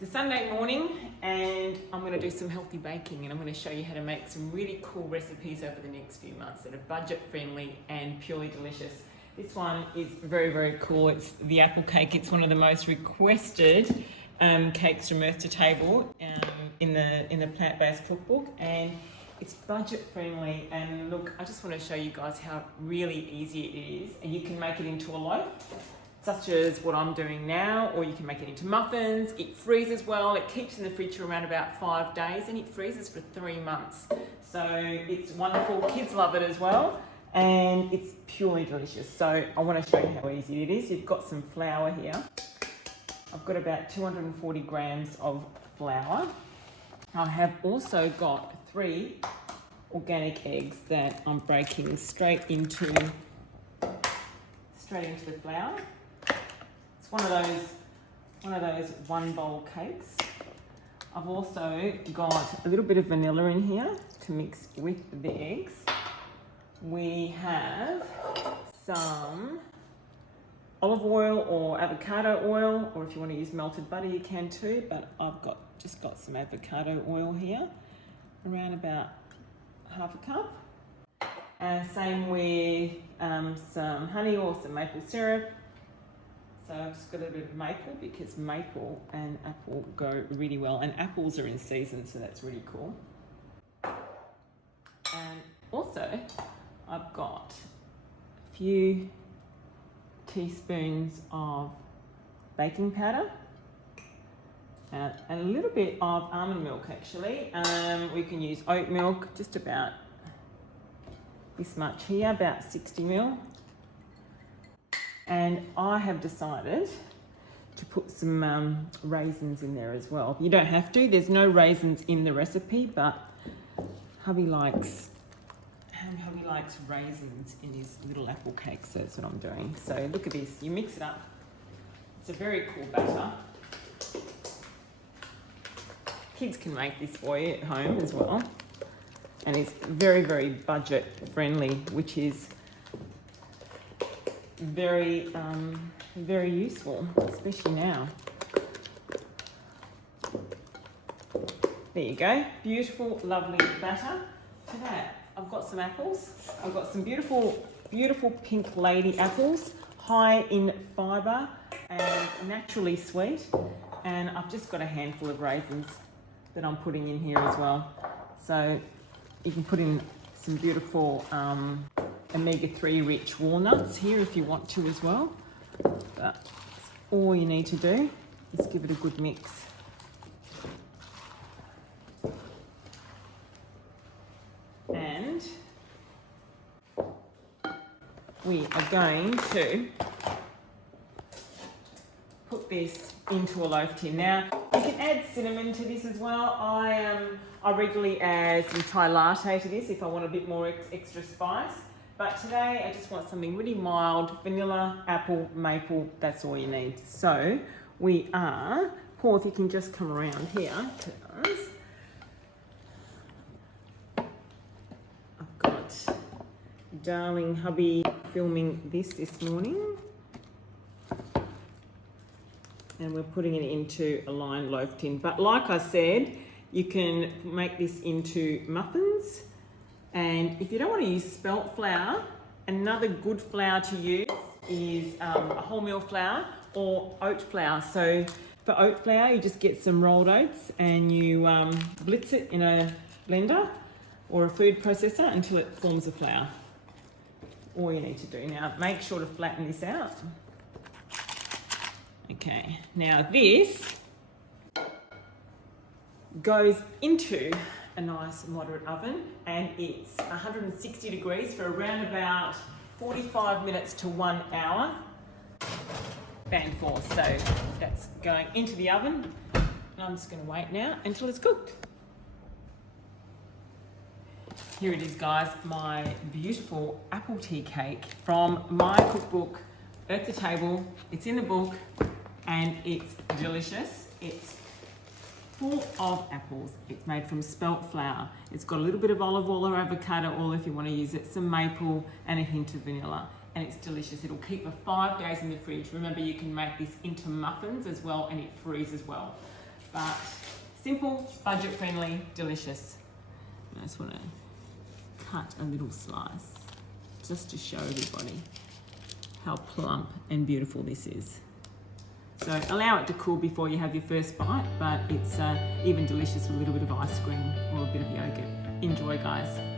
It's a Sunday morning and I'm going to do some healthy baking, and I'm going to show you how to make some really cool recipes over the next few months that are budget friendly and purely delicious. This one is very, very cool. It's the apple cake. It's one of the most requested cakes from Earth to Table in the plant-based cookbook, and it's budget friendly. And look, I just want to show you guys how really easy it is, and you can make it into a loaf, such as what I'm doing now, or you can make it into muffins. It freezes well. It keeps in the fridge for around about 5 days, and it freezes for 3 months. So it's wonderful. Kids love it as well, and it's purely delicious. So I want to show you how easy it is. You've got some flour here. I've got about 240 grams of flour. I have also got 3 organic eggs that I'm breaking straight into the flour. It's one of those one bowl cakes. I've also got a little bit of vanilla in here to mix with the eggs. We have some olive oil or avocado oil, or if you want to use melted butter you can too, but I've just got some avocado oil here, around about half a cup. And same with some honey or some maple syrup. So I've just got a bit of maple because maple and apple go really well, and apples are in season, so that's really cool. And also I've got a few teaspoons of baking powder and a little bit of almond milk actually. We can use oat milk, just about this much here, about 60 ml. And I have decided to put some raisins in there as well. You don't have to, there's no raisins in the recipe, but hubby likes raisins in his little apple cake, so that's what I'm doing. So look at this, you mix it up. It's a very cool batter. Kids can make this for you at home as well. And it's very, very budget friendly, which is very, very useful, especially now. There you go, beautiful, lovely batter. To that, I've got some apples. I've got some beautiful, beautiful pink lady apples, high in fibre and naturally sweet. And I've just got a handful of raisins that I'm putting in here as well. So you can put in some beautiful omega-3 rich walnuts here if you want to as well. But all you need to do is give it a good mix. And we are going to put this into a loaf tin. Now, you can add cinnamon to this as well. I regularly add some Thai latte to this if I want a bit more extra spice. But today I just want something really mild, vanilla, apple, maple, that's all you need. So we are, Paul, if you can just come around here to us. I've got darling hubby filming this morning. And we're putting it into a lined loaf tin. But like I said, you can make this into muffins. And if you don't want to use spelt flour, another good flour to use is a wholemeal flour or oat flour. So for oat flour, you just get some rolled oats and you blitz it in a blender or a food processor until it forms a flour. All you need to do. Now, make sure to flatten this out. Okay, now this goes into a nice moderate oven, and it's 160 degrees for around about 45 minutes to 1 hour. Band force, so that's going into the oven. And I'm just going to wait now until it's cooked. Here it is, guys, my beautiful apple tea cake from my cookbook, Earth to Table. It's in the book and it's delicious. It's full of apples. It's made from spelt flour. It's got a little bit of olive oil or avocado oil if you want to use it, some maple and a hint of vanilla. And it's delicious. It'll keep for 5 days in the fridge. Remember, you can make this into muffins as well, and it freezes well. but simple, budget friendly, delicious. I just want to cut a little slice just to show everybody how plump and beautiful this is. So allow it to cool before you have your first bite, but it's even delicious with a little bit of ice cream or a bit of yogurt. Enjoy, guys.